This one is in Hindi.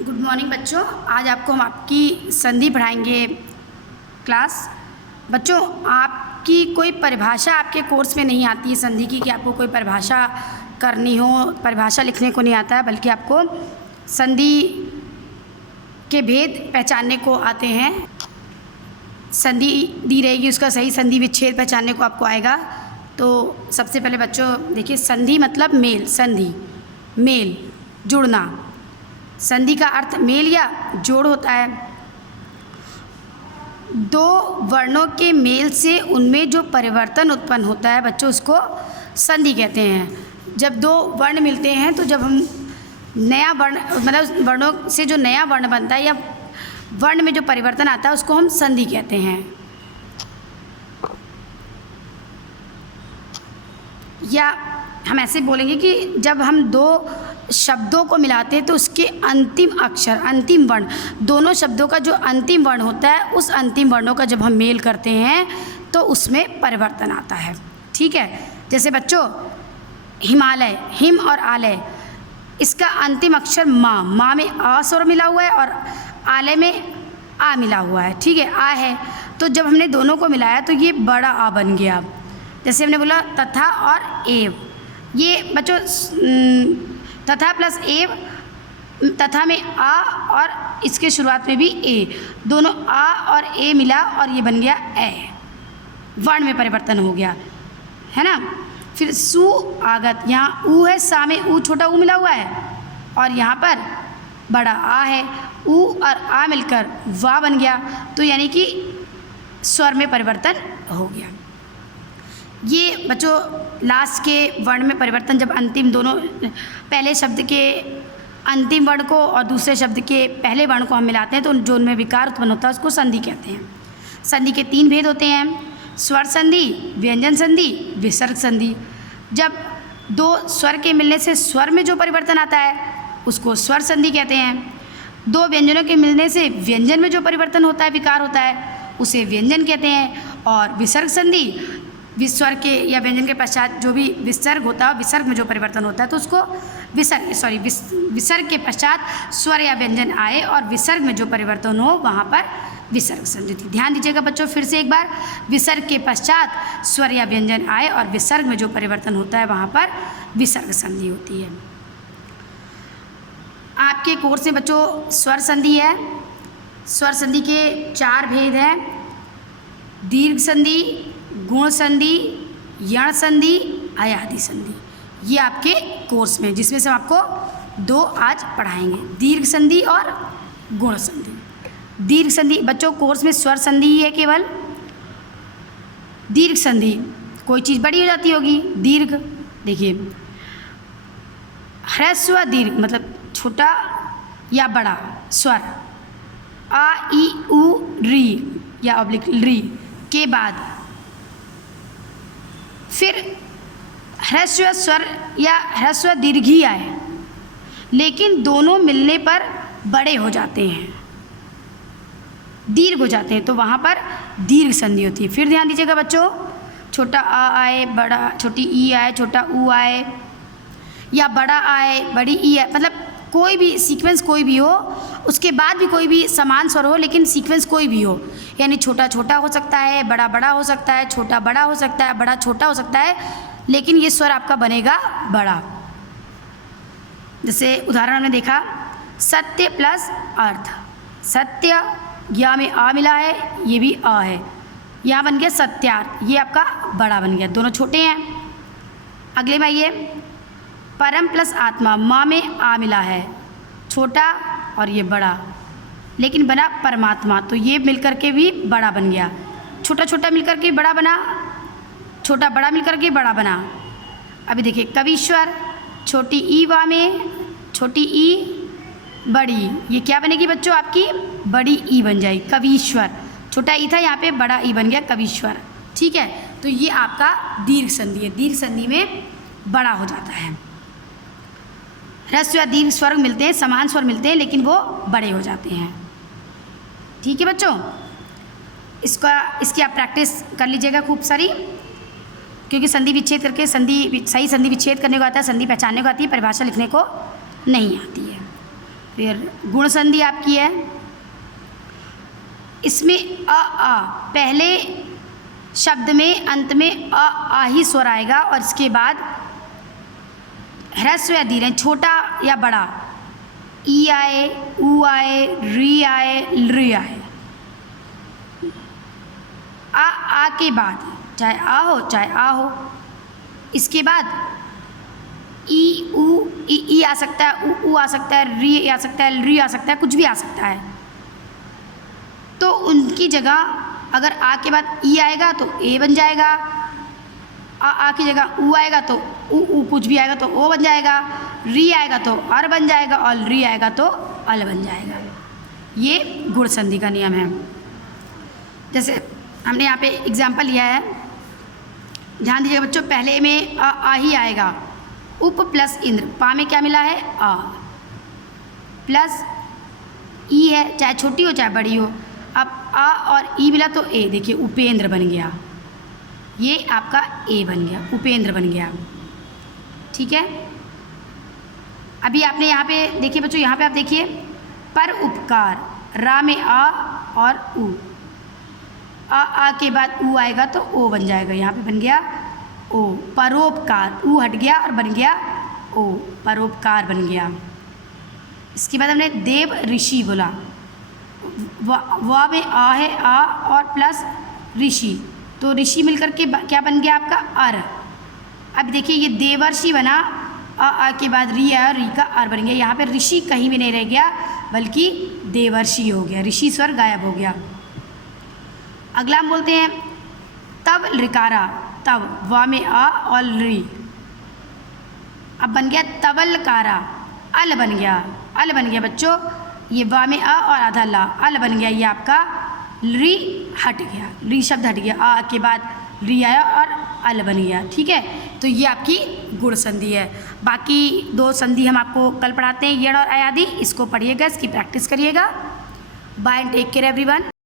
गुड मॉर्निंग बच्चों। आज आपको हम आपकी संधि पढ़ाएंगे क्लास। बच्चों, आपकी कोई परिभाषा आपके कोर्स में नहीं आती है संधि की, कि आपको कोई परिभाषा करनी हो, परिभाषा लिखने को नहीं आता है, बल्कि आपको संधि के भेद पहचानने को आते हैं। संधि दी रहेगी, उसका सही संधि विच्छेद पहचानने को आपको आएगा। तो सबसे पहले बच्चों देखिए, संधि मतलब मेल, संधि मेल, जुड़ना। संधि का अर्थ मेल या जोड़ होता है। दो वर्णों के मेल से उनमें जो परिवर्तन उत्पन्न होता है बच्चों, उसको संधि कहते हैं। जब दो वर्ण मिलते हैं तो जब हम नया वर्ण, मतलब वर्णों से जो नया वर्ण बनता है या वर्ण में जो परिवर्तन आता है, उसको हम संधि कहते हैं। या हम ऐसे बोलेंगे कि जब हम दो शब्दों को मिलाते हैं तो उसके अंतिम अक्षर, अंतिम वर्ण, दोनों शब्दों का जो अंतिम वर्ण होता है, उस अंतिम वर्णों का जब हम मेल करते हैं तो उसमें परिवर्तन आता है। ठीक है। जैसे बच्चों, हिमालय, हिम और आलय, इसका अंतिम अक्षर माँ, माँ में आ स्वर मिला हुआ है और आलय में आ मिला हुआ है। ठीक है, आ है। तो जब हमने दोनों को मिलाया तो ये बड़ा आ बन गया। जैसे हमने बोला तथा और एव, ये बच्चों तथा प्लस एव, तथा में आ और इसके शुरुआत में भी ए, दोनों आ और ए मिला और ये बन गया ए, वर्ण में परिवर्तन हो गया, है ना। फिर सु आगत, यहाँ ऊ है, सा में ऊ, छोटा ऊ मिला हुआ है और यहाँ पर बड़ा आ है। ऊ और आ मिलकर वा बन गया, तो यानी कि स्वर में परिवर्तन हो गया। ये बच्चों लास्ट के वर्ण में परिवर्तन, जब अंतिम दोनों, पहले शब्द के अंतिम वर्ण को और दूसरे शब्द के पहले वर्ण को हम मिलाते हैं तो जो उनमें विकार उत्पन्न होता है उसको संधि कहते हैं। संधि के 3 भेद होते हैं: स्वर संधि, व्यंजन संधि, विसर्ग संधि। जब दो स्वर के मिलने से स्वर में जो परिवर्तन आता है उसको स्वर संधि कहते हैं। दो व्यंजनों के मिलने से व्यंजन में जो परिवर्तन होता है, विकार होता है, उसे व्यंजन कहते हैं। और विसर्ग संधि, विस्वर के या व्यंजन के पश्चात जो भी विसर्ग होता है, विसर्ग में जो परिवर्तन होता है तो उसको विसर्ग के पश्चात स्वर या व्यंजन आए और विसर्ग में जो परिवर्तन हो वहाँ पर विसर्ग संधि। ध्यान दीजिएगा बच्चों, फिर से एक बार, विसर्ग के पश्चात स्वर या व्यंजन आए और विसर्ग में जो परिवर्तन होता है वहाँ पर विसर्ग संधि होती है। आपके कोर्स में बच्चों स्वर संधि है। स्वर संधि के 4 भेद हैं: दीर्घ संधि, गुण संधि, यण संधि, अयादि संधि। ये आपके कोर्स में, जिसमें से हम आपको 2 आज पढ़ाएंगे, दीर्घ संधि और गुण संधि। दीर्घ संधि बच्चों कोर्स में स्वर संधि ही है केवल। दीर्घ संधि, कोई चीज़ बड़ी हो जाती होगी, दीर्घ, देखिए ह्रस्व दीर्घ मतलब छोटा या बड़ा स्वर, आ ई उ री या ऑब्लिक री के बाद फिर ह्रस्व स्वर या ह्रस्व दीर्घ ही आए, लेकिन दोनों मिलने पर बड़े हो जाते हैं, दीर्घ हो जाते हैं, तो वहाँ पर दीर्घ संधि होती है। फिर ध्यान दीजिएगा बच्चों, छोटा आ आए, बड़ा, छोटी ई आए, छोटा ऊ आए, या बड़ा आए, बड़ी ई आए, मतलब कोई भी सीक्वेंस कोई भी हो, उसके बाद भी कोई भी समान स्वर हो, लेकिन सीक्वेंस कोई भी हो, यानी छोटा छोटा हो सकता है, बड़ा बड़ा हो सकता है, छोटा बड़ा हो सकता है, बड़ा छोटा हो सकता है, लेकिन ये स्वर आपका बनेगा बड़ा। जैसे उदाहरण हमने देखा, सत्य प्लस अर्थ, सत्य, या में आ मिला है, ये भी आ है, यहाँ बन गया सत्यार्थ, ये आपका बड़ा बन गया, दोनों छोटे हैं। अगले में आइए, परम प्लस आत्मा, माँ में आ मिला है, छोटा और ये बड़ा, लेकिन बना परमात्मा, तो ये मिलकर के भी बड़ा बन गया। छोटा छोटा मिलकर के बड़ा बना, छोटा बड़ा मिलकर के बड़ा बना। अभी देखिए कवीश्वर, छोटी ई वा में, छोटी ई बड़ी, ये क्या बनेगी बच्चों आपकी बड़ी ई बन जाएगी, कवीश्वर। छोटा ई था, यहाँ पे बड़ा ई बन गया कवीश्वर। ठीक है, तो ये आपका दीर्घ संधि है। दीर्घ संधि में बड़ा हो जाता है। ह्रस्व या दीर्घ स्वर मिलते हैं, समान स्वर मिलते हैं, लेकिन वो बड़े हो जाते हैं। ठीक है बच्चों, इसकी आप प्रैक्टिस कर लीजिएगा खूब सारी, क्योंकि संधि विच्छेद करके सही संधि विच्छेद करने को आता है, संधि पहचानने को आती है, परिभाषा लिखने को नहीं आती है। फिर गुण संधि आपकी है, इसमें आ पहले शब्द में अंत में आ ही स्वर आएगा और इसके बाद ह्रस्व या दीर्घ, छोटा या बड़ा, ई आए, ऊ आए, री आए, लृ आए। आ के बाद चाहे आ हो चाहे आ हो, इसके बाद ई ऊ ई आ सकता है, ऊ आ सकता है, री आ सकता है, लृ आ सकता है, कुछ भी आ सकता है। तो उनकी जगह अगर आ के बाद ई आएगा तो ए बन जाएगा, आ की जगह ऊ आएगा तो ऊ कुछ भी आएगा तो ओ बन जाएगा, री आएगा तो अर बन जाएगा और री आएगा तो अल बन जाएगा। ये गुण संधि का नियम है। जैसे हमने यहाँ पे एग्जाम्पल लिया है, ध्यान दीजिएगा बच्चों, पहले में आ ही आएगा, उप प्लस इंद्र, पा में क्या मिला है आ, प्लस ई है, चाहे छोटी हो चाहे बड़ी हो। अब आ और ई मिला तो ए, देखिए उपेंद्र बन गया, ये आपका ए बन गया, उपेंद्र बन गया। ठीक है, अभी आपने यहाँ पे देखिए बच्चों, यहाँ पे आप देखिए पर उपकार, रा में आ और ऊ, आ के बाद ऊ आएगा तो ओ बन जाएगा, यहाँ पे बन गया ओ। परोपकार, ऊ हट गया और बन गया ओ, परोपकार बन गया। इसके बाद हमने देव ऋषि बोला, व में आ है, आ और प्लस ऋषि, तो ऋषि मिलकर के क्या बन गया आपका अर। अब देखिए ये देवर्षि बना, आ के बाद री आया और री का अर बन गया। यहाँ पे ऋषि कहीं भी नहीं रह गया बल्कि देवर्षि हो गया, ऋषि स्वर गायब हो गया। अगला हम बोलते हैं तब ऋकारा, तब व में आ और री, अब बन गया तवलकारा, अल बन गया, अल बन गया बच्चों, ये व में आ और आधा ला, अल बन गया, ये आपका री हट गया, री शब्द हट गया, आ के बाद री आया और अल बन गया। ठीक है, तो ये आपकी गुण संधि है। बाकी दो संधि हम आपको कल पढ़ाते हैं, यण और अयादि, इसको पढ़िएगा, इसकी प्रैक्टिस करिएगा। Bye and take care everyone.